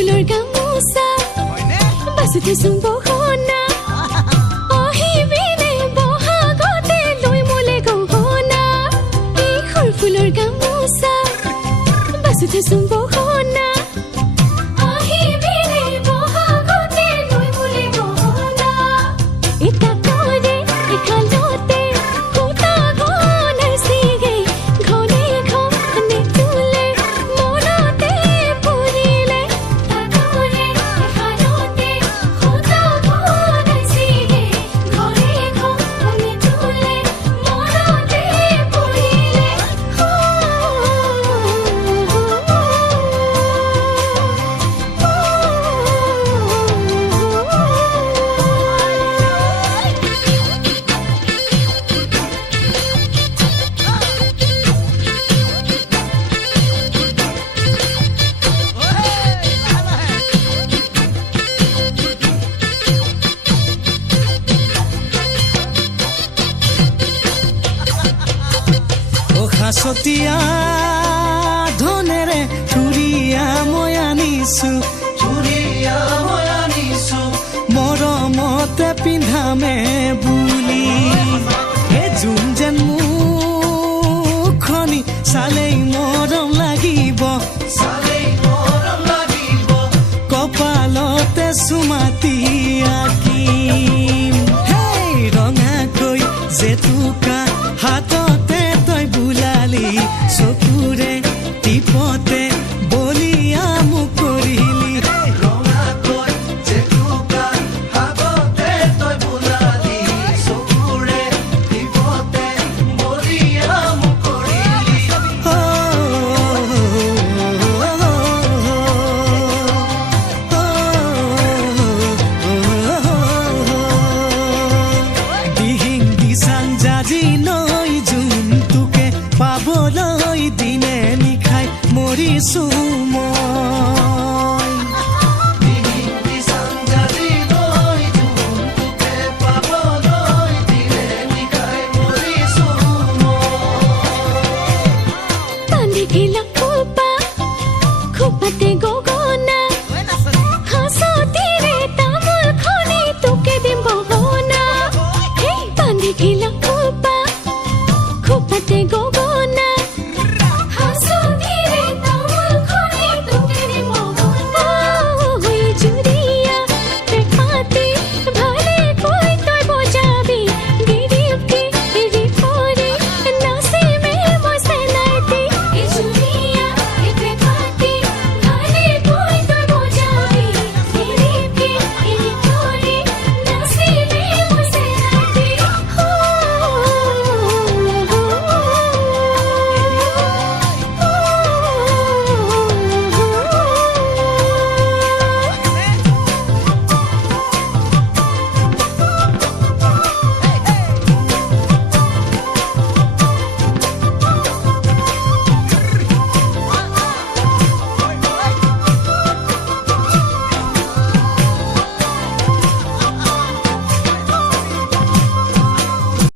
ফুলৰ গামোচা বাচুতে চুম্ব হনা আহিবিনে বহাগতে লৈ মোলে গহনা এই সৰ ফুলৰ গামোচা বাচুতে চুম্ব হনা আহিবিনে বহাগতে লৈ মোলে গহনা এটা কৰে এখালতে কোটা গনাৰ সিগে ঘনে ঘনে তুলে মনতে পুৰিলে এটা কৰে এখালতে কোটা গনাৰ সিগে ঘনে ঘনে তুলে মনতে পুৰিলে হাসতিয়া ধনেৰে চুৰিয়া মই আনিছো মৰমতে পিন্ধামে বুলি হে জোন যেন মুখনি চালেই মৰম লাগিব কপালতে চুমাতি আঁকিম হেই ৰঙাকৈ জেতুকা হাততে তই বুলালি চকুৰে টিপতে বলিয়া মোক কৰিলি ৰঙাকৈ জেতুকা হাততে তই বুলালি চকুৰে টিপতে বলিয়া মোক কৰিলি দিহিং দিচাং জাজি নৈ জোনটোকে পাবলৈ দিনে নিশাই মৰিছো বান্ধি খেলা খোপা খোপাতে গগনা হাঁচতিৰে তামোল খনি তোকে দিম বহনা হেই বান্ধি খেলা খোপা খোপাতে